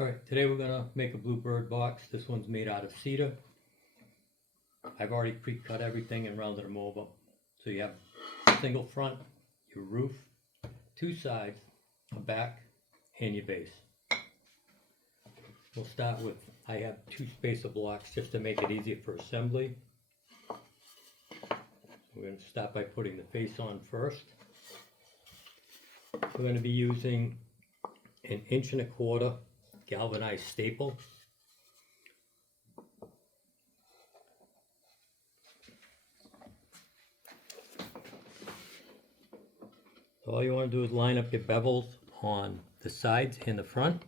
Alright, today we're going to make a Bluebird box. This one's made out of cedar. I've already pre-cut everything and rounded them over. So you have a single front, your roof, two sides, a back, and your base. We'll start with, I have two spacer blocks just to make it easier for assembly. We're going to start by putting the face on first. We're going to be using an 1.25 inch galvanized staple. So all you want to do is line up your bevels on the sides and the front.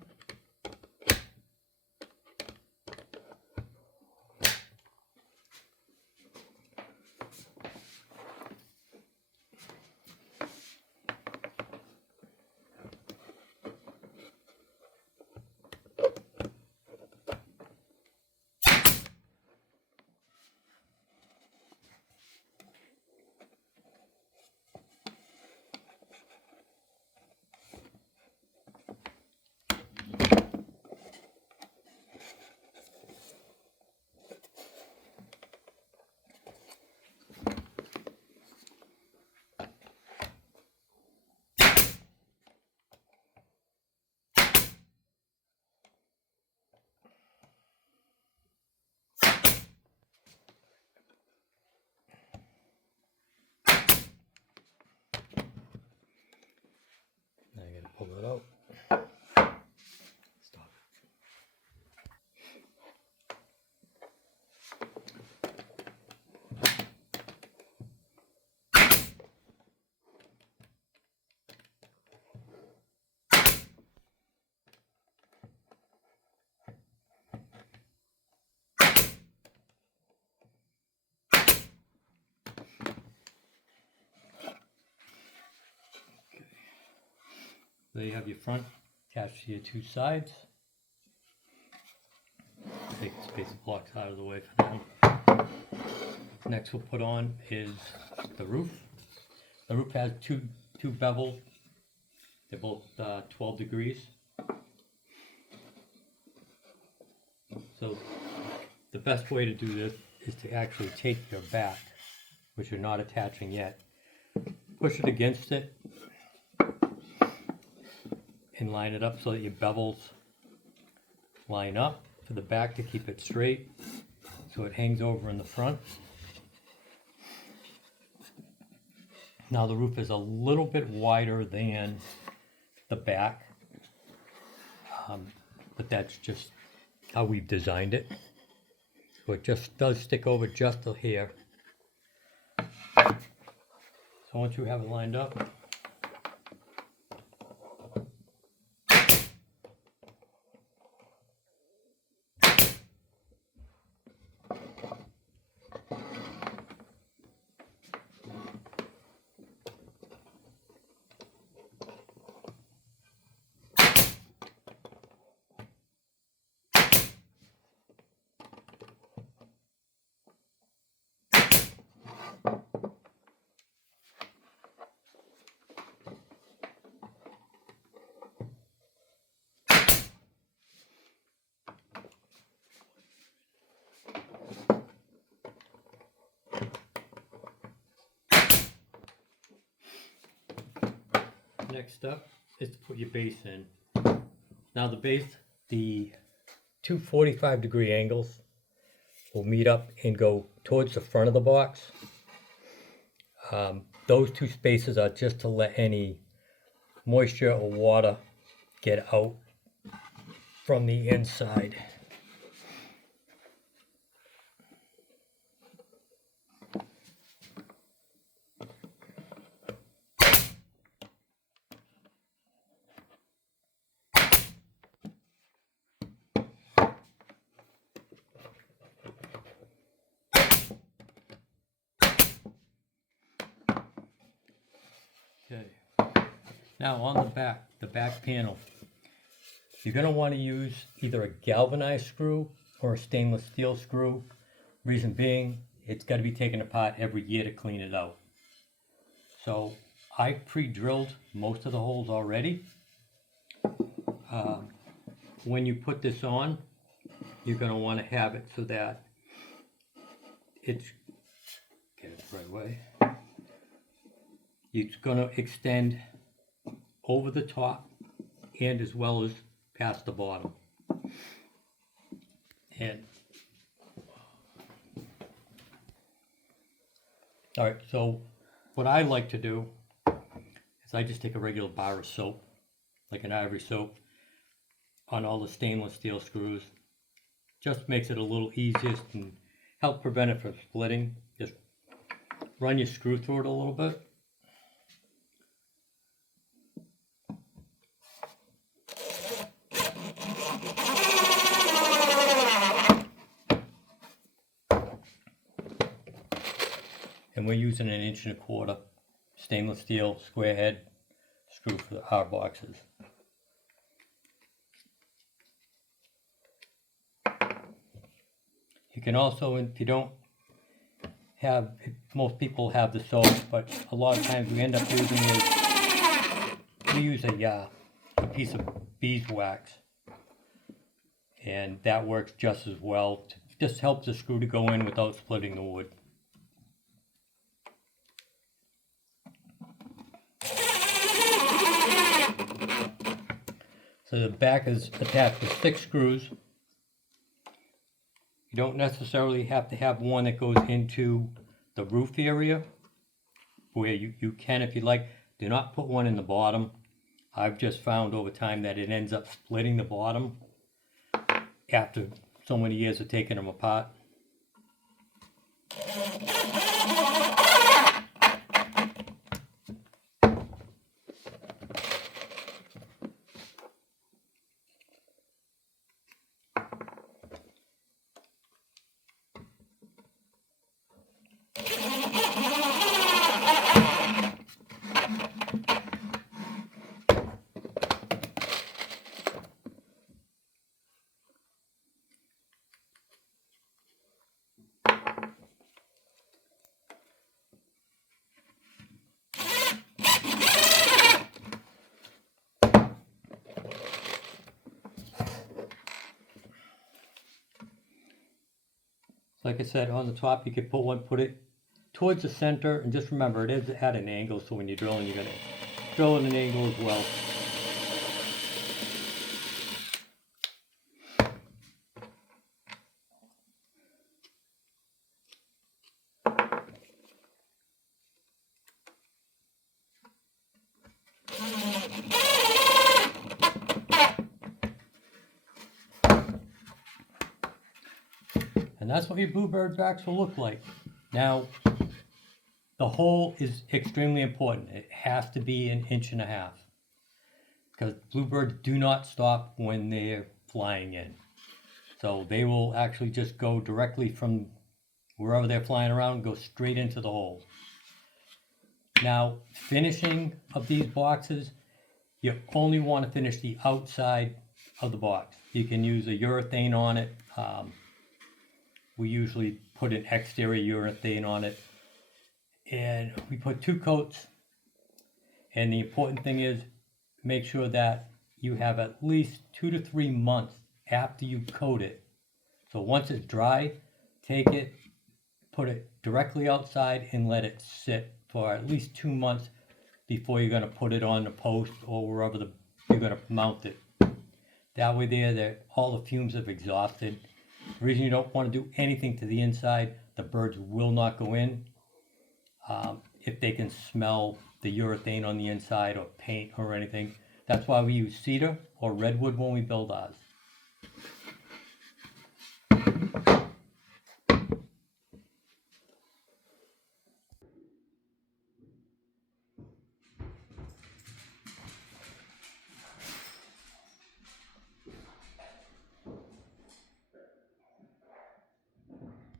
Now you gotta pull it out. Stop. There you have your front attached to your two sides. Take the spacer blocks out of the way for now. Next we'll put on is the roof. The roof has two bevels. They're both 12 degrees. So the best way to do this is to actually take your back, which you're not attaching yet, push it against it, and line it up so that your bevels line up for the back to keep it straight so it hangs over in the front. Now the roof is a little bit wider than the back, but that's just how we've designed it. So it just does stick over just to here. So once you have it lined up, next up is to put your base in. Now the base, the two 45-degree angles will meet up and go towards the front of the box. Those two spaces are just to let any moisture or water get out from the inside. Okay. Now on the back panel, you're going to want to use either a galvanized screw or a stainless steel screw. Reason being, it's got to be taken apart every year to clean it out. So I pre-drilled most of the holes already. when you put this on, you're going to want to have it so that it's, get it the right way, it's going to extend over the top and as well as past the bottom. And all right, so what I like to do is I just take a regular bar of soap, like an ivory soap, on all the stainless steel screws. Just makes it a little easier and help prevent it from splitting. Just run your screw through it a little bit. And we're using an 1.25 inch stainless steel square head screw for our boxes. You can also, if you don't have, most people have the soap, but a lot of times we end up using this, we use a piece of beeswax, and that works just as well. Just helps the screw to go in without splitting the wood. So the back is attached with 6 screws. You don't necessarily have to have one that goes into the roof area, where you can if you like. Do not put one in the bottom. I've just found over time that it ends up splitting the bottom after so many years of taking them apart. Like I said, on the top you could put it towards the center, and just remember it is at an angle, so when you're drilling you're going to drill at an angle as well. And that's what your Bluebird backs will look like. Now, the hole is extremely important. It has to be 1.5 inches, because Bluebirds do not stop when they're flying in. So they will actually just go directly from wherever they're flying around, go straight into the hole. Now, finishing of these boxes, you only want to finish the outside of the box. You can use a urethane on it. We usually put an exterior urethane on it, and we put 2 coats. And the important thing is, make sure that you have at least 2 to 3 months after you coat it. So once it's dry, take it, put it directly outside and let it sit for at least 2 months before you're going to put it on the post or wherever you're going to mount it. That way all the fumes have exhausted. The reason you don't want to do anything to the inside, the birds will not go in if they can smell the urethane on the inside or paint or anything. That's why we use cedar or redwood when we build ours.